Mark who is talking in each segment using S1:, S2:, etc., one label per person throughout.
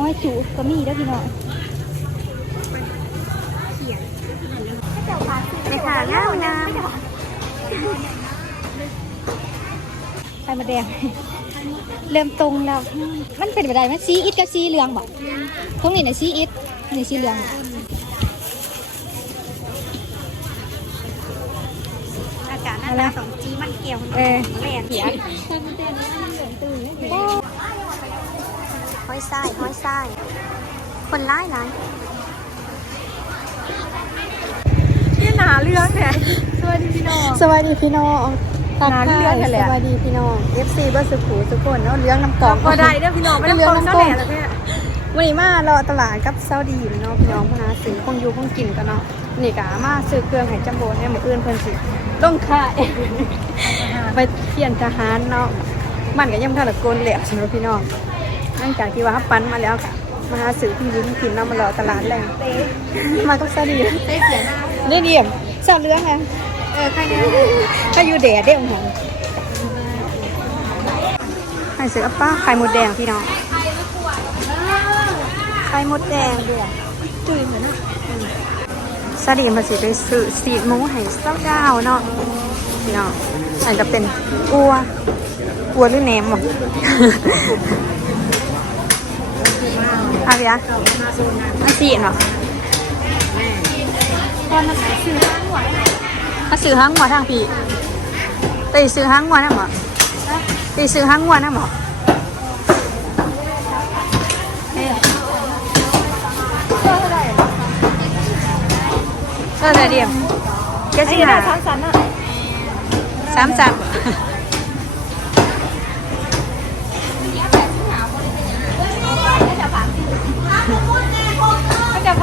S1: ห้อยจุก็มีแล้วพี่น้อง
S2: ไปค่ะงามงาม
S1: ไข่มดแดงเริ่มตรงแล้ว มันเป็นไปได้ไหมซีอิดกับซีเหลืองบอกตรงนี้นะซีอิดนี่ซีเหลือง
S2: อากาศน้าตาสองจีมันเกี่ยว
S1: เออ
S2: แหลน
S1: เขียน
S2: ห้อยไส้ห้อยไส้คนร้ายร้าย
S1: ที่หนาเรื่องเนี่ยสวัสดีพี่น้อง
S2: สวัสดีพี่น้อง
S1: ทักทาย
S2: สวัสดีพี่น้อง FC บ้านสุขุทุกคนเนาะเลี้ยงน้ำกอก
S1: พอได้เด้อพี่น้องไม่ต้องฟังเท่าไหร่แล้วแม่
S2: วันนี้มาเราตลาดกับเซาดีมเนาะพี่น้องมาหาซื้อคงอยู่คงกินกันเนาะนี่กะมาซื้อเครื่องให้จัมโบ้ให้หมู่อื่นเพิ่นสิต้องค่ายไปเที่ยนทหารเนาะมันก็ยังทะละกลแหลกสำหรับพี่น้อง หลังจากที่ว่าปั้นมาแล้วค่ะ มาหาซื้อที่ยืนกินเนาะมารอตลาดแรงมาต้องเซาดีนี่เดียมเซาเรื่องไง
S1: เออใครเนี่ย
S2: ถ้าอยู่แดดเด้งหันไข่เสือป้าไข่มดแดงพี่น้องไข่มดแดงเดือด
S1: ตื่นเหมือนนะ
S2: สวัสดีมาสิไปซื้อสีมูให้เจ้าดาวเนาะพี่น้องอันจะเป็นอัวอัวหรือแหนมอ่ะอาเบียอันสีเนาะ
S1: ตอนนั้นซื้อร้านหวาน
S2: มาซื้อห้างหัวทางพี่ไปซื้อห้างหัวนะหมอไปซื้อห้างหัวนะหมอเออเดียวเจ็ดสิบห้า
S1: ทั้งสันอะ
S2: สาม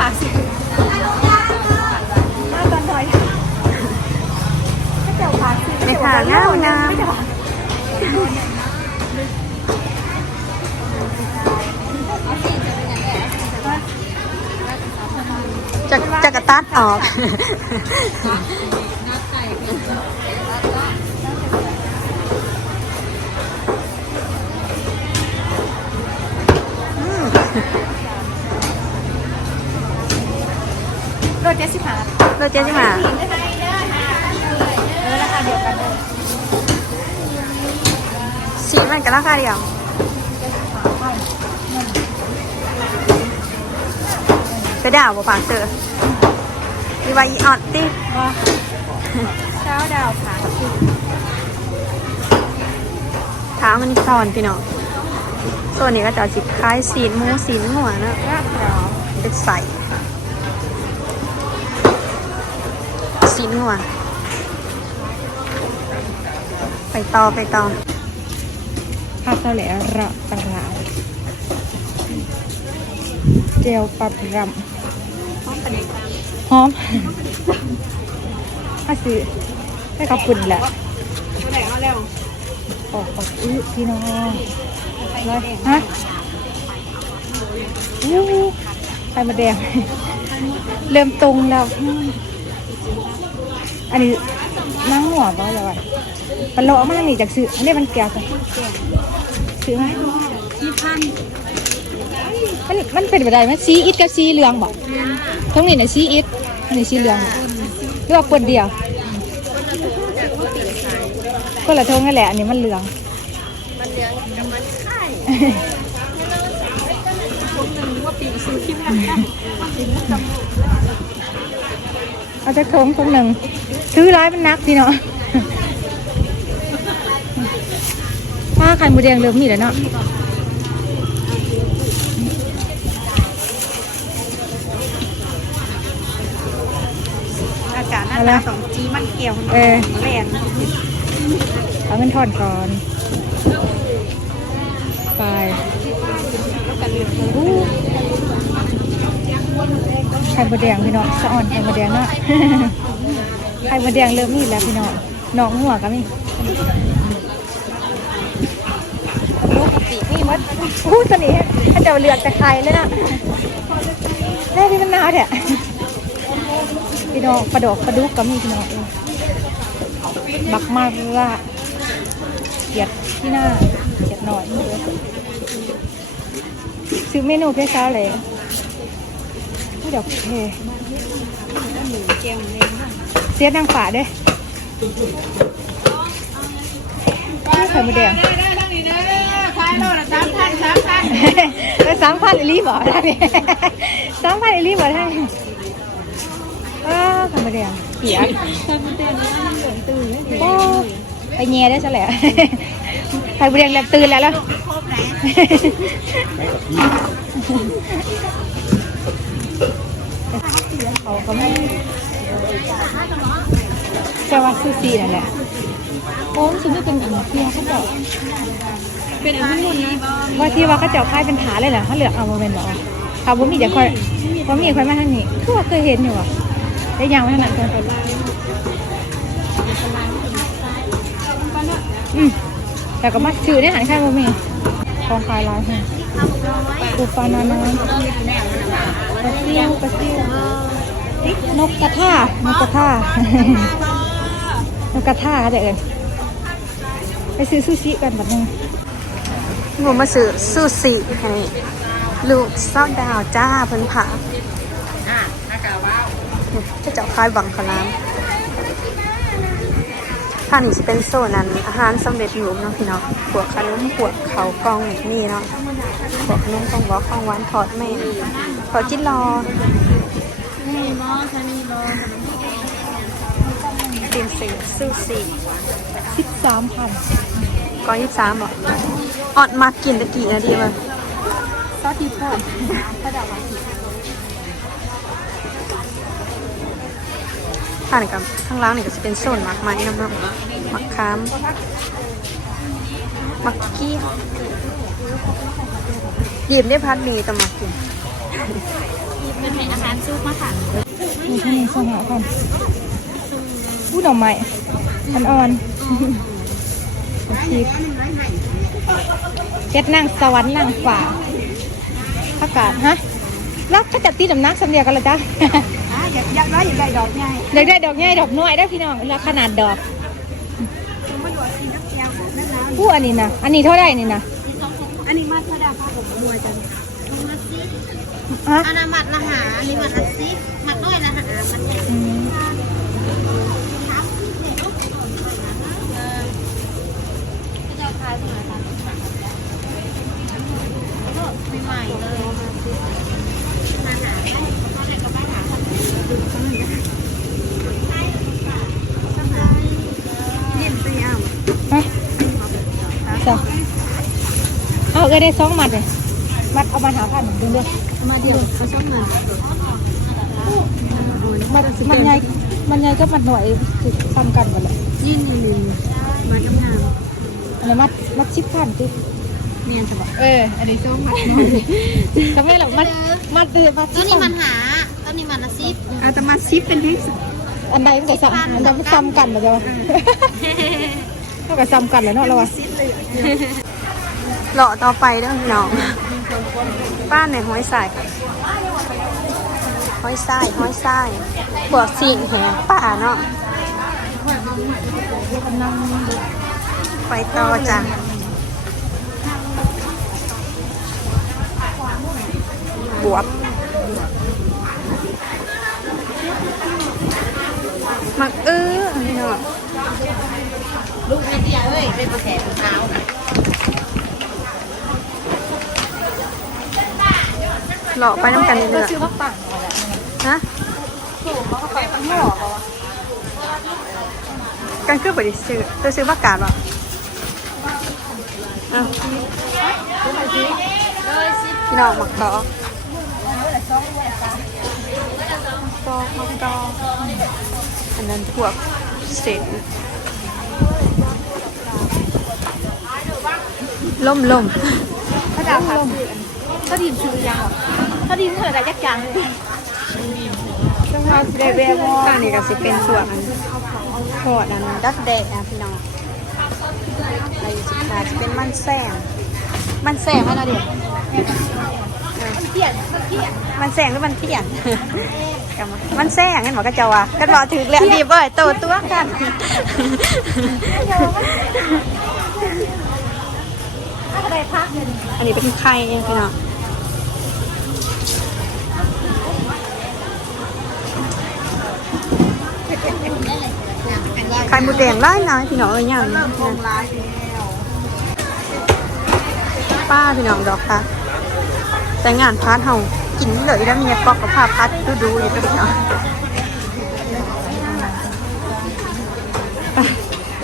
S2: าม
S1: ก็จะผ่าสิหน้าตอนดอยก็จะผ่าสิ
S2: ไม่ค่ะงามงามจะจะกระตัดออก
S1: ห้า
S2: เราเจ๊ใช่ไหม
S1: เออราคาเดียวกันเลย
S2: สีมันกันราคาเดียวไปด่าวบ่ปากเจอมีไวาอีออดติ
S1: ว่าเช้าดาวขาสิ
S2: เท้ามันซอนพี่น้องส่วนนี้ก็จะสิคล้ายสีนหมูสีนหัวนะ
S1: รากเรา
S2: เป็นใส่ สีนหัวไปต่อไปต่อ
S1: ข้าวเท่าไหร่ระปลาเจลปลาพรำหอมข้าซื้อให้เขาปุ่นแหละออกปากอื้อพี่น้องเลยฮะอู้ไข่มาแดง เริ่มตรงแล้ว อืมอันนี้นั่งหัวป่ะเลยวะมันโลมากนี่จากซื้ออันนี้มันแก้วกันซื้อไหมมันมันเป็นไปได้ไหมซีอิดกับซีเหลืองบอกทั้งนี้นะซีอิดอันนี้ซีเหลืองหรือว่าคนเดียวก็ละทงนั่นแหละอันนี้มันเหลือง มันเหลืองกับมันไข่ เอาจากทงทงหนึ่งซื้อร้ายมันนักพี่เนาะผ้าไข่หมูแดงเริ่มมีแล้วเนาะอากาศหน้าตาสองจีมันเกี่ยวเออ
S2: แรง
S1: เอาเงินทอนก่อน ไปอู้ ไข่หมูแดงพี่น้องสะอ่อนไข่หมูแดงเนาะไข่หมูแดงเริ่มมีแล้วพี่น้องน้องหัวก็มี
S2: ลูกปีนี่มัด
S1: อู้ตัวนี้ถ้าจะเลือกแต่ไข่เลยนะแม่พี่มันนาเนี่ยพี่น้องปลาดอกปลาดุกก็มีพี่น้องบักมาระเกียดที่หน้าเกียดหน่อยซื้อซื้อเมนูเพื่อเช้าเลย ผู้ดอกเทเสียนางฝาเด้ไข่มดแดงไปสามพันอีหลีบ่ได้นี่สามพันอีหลีบ่ได้เออไข่มดแดงเปียกโอ้ไปแง่ได้ซะแหละไข่มดแดงแล้วตื่นแล้วแล้ว เขาก็ไม่จะว่าซูซีนั่นแหละโอ้ซูซี่เป็นอันเทียเขาบอก
S2: เป็นอันนี้นะ
S1: ว่าที่ว่าเขาเจ้าค่ายเป็นถาเลยเหรอเขาเหลือเอาโมเมนต์หรอเขาบ่มีเดี๋ยวคอยบ่มีคอยมาทางนี้คือว่าเคยเห็นอยู่อะได้ยังไม่ถนัดเลยอืมแต่ก็มาชื่อได้หันค่ายบ่มีของคายลายให้ ปูปลานานาปลาซิวปลาซิวนกกระท่านกกระท่นกกระท่าก็จะเอินไปซื้อซูชิกันแบบนึง
S2: หนูมาซื้อซูชิให้ลูกซอกดาวจ้าเพิ่นผาจะเจ้าคายบังคลามท่านจะเป็นโซนนั้นอาหารสำเร็จรูปเนาะพี่เนาะพวกขนมพวกเขาวกล้องนี่เนาะ พวกนมกล้องบอกของหวานทอดแม่ทอจิตรอติมซื้อซูชิ
S1: สิบสามพัน
S2: ก้อนยี่สามบอกออดมากินตะกี้นาทีมั้ย
S1: ซอสดีพอด
S2: ผ่านกับข้างล่างนี่ก็จะเป็นโซนหมักไม้น้ำมันหมักค้ามหมักกี้ ยิบได้พัดหมีแต่มากิน
S1: มีที่นี่สหพันผู้ดอกไม้พันอ่อนชีพเพชรนั่งสวรรค์นั่งฝ่าอากาศฮะรักก็จับตีดำนักสำเนียงกันเลยจ้ะ
S2: อยากอยากได้อยากได้ดอกใหญ่
S1: เด็กได้ดอกใหญ่ดอกน้อยได้อพี่น้องแล้วขนาดดอกผู้อันนี้นะอันนี้เท่าไหร่นี่นะ
S2: อันนี้มาธดาภาพผมมวยจัง
S1: ฮะ
S3: อันนั้นมัดละหาอันนี้มัดละสิบมัดน้อยละหามันใหญ่
S1: อืม
S3: ใหม่ๆเลย
S2: นิ่มเปรี้ยว
S1: ฮะจ้ะเอา เอ้ยได้สองมัดเลยมัดเอามาหาพันหนึ่งเดือนเดียว
S2: มาเดียวเอาช่องมา
S1: มันมันใหญ่มันใหญ่ก็มันหน่วยคือซ้ำกันกันแหละ
S2: ยิ่งยิ่งมากำงาม
S1: อันนี้มัดมัดชิดพันสิ
S2: เนียนจะบอก
S1: เอออันนี้ส้มมัดก็ไม่หรอกมัดมัดเตือมัด
S3: ต้นนี้มันหาต้นนี้มันละสิบ
S2: เอาแต่มาซิปเป็นที่สุด
S1: อันใดมันจะซ้ำอันใดมันซ้ำกันเหรอจ๊ะเท่ากับซ้ำกันเลยเนาะเราอะ
S2: เลาะต่อไปเด้อพี่น้องป้านในห้อยสายห้อยสายห้อยสายพวกสิ่งแหงป่าเนาะไปต่อจ้ะบวบมักเอื้อพี่น้อง
S3: ลูกไม่เดียวเอ้ยเป็นประแสถุงเท้า
S2: เลาะไปน้ำกันเรื่อย
S1: ชื่อว่าปัง
S2: ๆฮะ
S1: เขาก็ไปตั้งหม้อ
S2: กันคือบริสุทธิ์จะซื้อมากาดหรออะพี่น้องหมักต่อตอกหมักต่ออันนั้นพวกเศษล่มล่ม
S1: ถ้าดาวพัด ถ้าดินซื้อยาวถ้าดินเธอได้ยักษ์ยังต้องเอาสิได้แวว
S2: ข้างนี้ก็สิเป็นส่วนอันทอดอันดักแดกนะพี่น้องอะไรสุดท้ายจะเป็นมันแซงมันแซงไหมล่ะเดี๋ยว
S1: เปลี่ยนเปลี่ยน
S2: มันแซงหรือมันเที่ยงกำมามันแซงงั้นหมอกระเจาว่ากันรอถึงแล้วดีเบ้ยโตตัวกัน
S1: ถ้า ได้พักเอน
S2: อันนี้เป็นไข่เองพี่น้องไข่หมูแดงร้าน้อพี่น้องเอ้ยย่งนี่ป้าพี่น้องดอกค่ะ แต่งานพาร์ทเฮากินเลยแล้วมีเนปอกกับผ้าพัดดูดูอยู่ก็พี่น้อง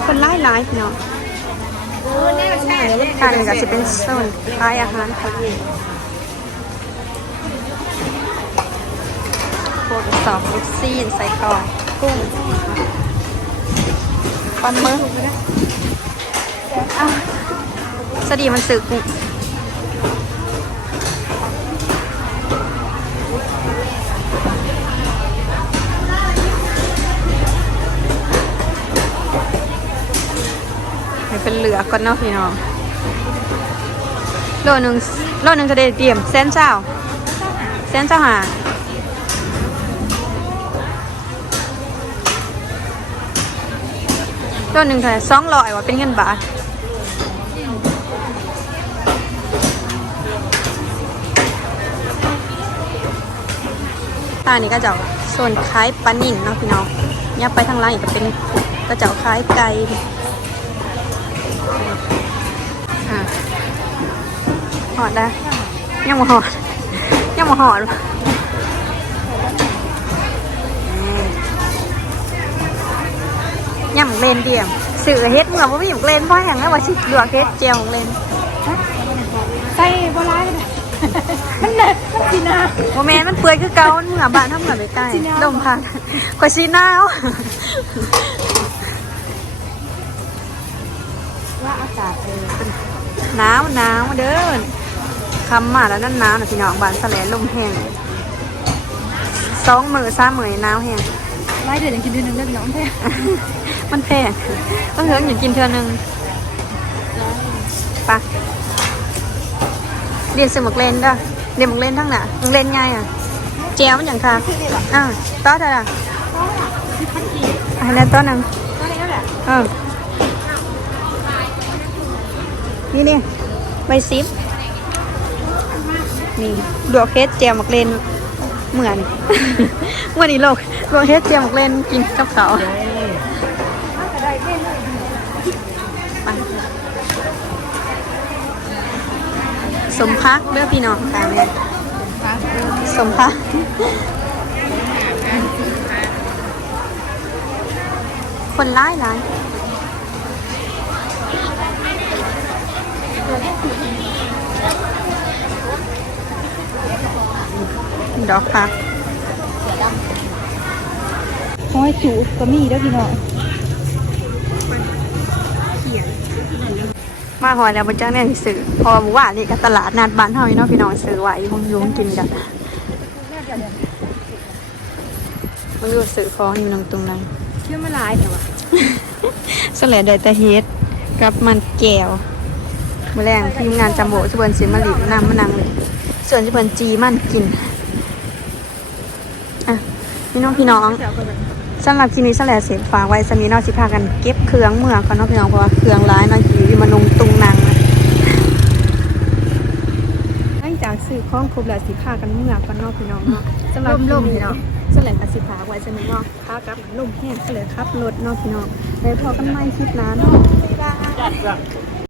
S2: คนร้ายร้ายพี่น้อง ทางนี้ก็จะเป็นส่วนขายอาหารทะเลพวกสอบลูกซีนใส่กรอกกุ้งปลาหมึกอ้าวสวัสดีมันสึก ให้เป็นเหลือก่อนเนาะพี่น้องโลหนึ่งโลหนึ่งจะได้เตรียมแสนเจ้าแสนเจ้าหาโลหนึ่งเท่าไหร่สองร้อยว่าเป็นเงินบาททานี้ก็จะโซนคล้ายปลานิ่นเนาะพี่น้องเนี่ยไปทางล่างอีกก็เป็นก็จะคล้ายไก่ อะหอดได้ยังมาหอดยังมาหอดยังหมกเลนเดียมสื่อเฮ็ดเมื่อว่ามีหมกเลนเพราะอย่างนั้นว่าชิลวกเฮ็ดเจียวหมกเลน
S1: ใส่บ่ร้ายเลยมันเด็ดมันสินา
S2: โมแมนมันเปื่อยคือเก่ามันเหมือนบ้านทำเหมือนไปใกล้
S1: สิหนาว
S2: ดมพังกว่าซีหนาา
S1: อากาศเออ
S2: หนาวหนาวเด้อคำมาแล้วนั่นหนาวนะพี่น้องบ้านสะแหลลมแห้งสองมือสามมือหนาวแห้ง
S1: ไล่เดือดยังกินเดือนหนึงได้พี่น้องแท้
S2: มันแพงต้องเหิงอย่างกินเทือนึงไปะเรียนสมุกเลนเด้อเรียนหมกเลนทั้งน่ะหมกเลนไงอะเจียวมันอย่างค่ะอ่าต้อเธออะอันนั้นต้อหนึ่งเออ นี่นี่ใบซิปนี่ดวกเฮดเจียวหมกเลนเหมือนเมื่อนี้โลกดวกเฮดเจียวหมกเลนกินกับเขาวไปสมพักเด้อพี่น้องค่ะแม่สมพักคนร้ายร้าย ดอกพัก
S1: ห้อยจูก็มีเด้อพี่น้อง
S2: มาหอยแล้วมันจ้างเนี่ยสิซื้อเพอหมู่บ้านนี่ก็ตลาดนัดบ้านเฮานี่เนาะพี่น้องซื้อไว้คงอยุ่งกินกันมันอยู่ซื้อฟองอยู่ตรงตรงนั้น
S1: เชื่อมาหลายแต่ว่า
S2: สแลดไดแต่เฮ็ดกับมันแก้ว มื้อแรงทีมงานจำโบจะเบิ่นสิมาหลิน้ำมะนังเลยส่วนจะเบิ่นจีมันกินอะพี่น้องพี่น้องสำหรับคลิปนี้สแลเสร็จฝากไว้สมีนอสิพากันเก็บเครื่องเมื่อก่อนเนาะพี่น้องเพราะว่าเครื่องร้ายเนาะอยู่มานุงตุงนางนะหลังจากซื้อข้องครบแล้วสิพากันเมื่อก่อนเนาะพี่น้องเนาะสำหรับคลิปนี้เนาะสแลกสิพาไว้สมีนาะพากับลมแห้งสแลดขับรถเนาะพี่น้องแล้วพอกันใหม่คลิปหน้านบ๊ายบาย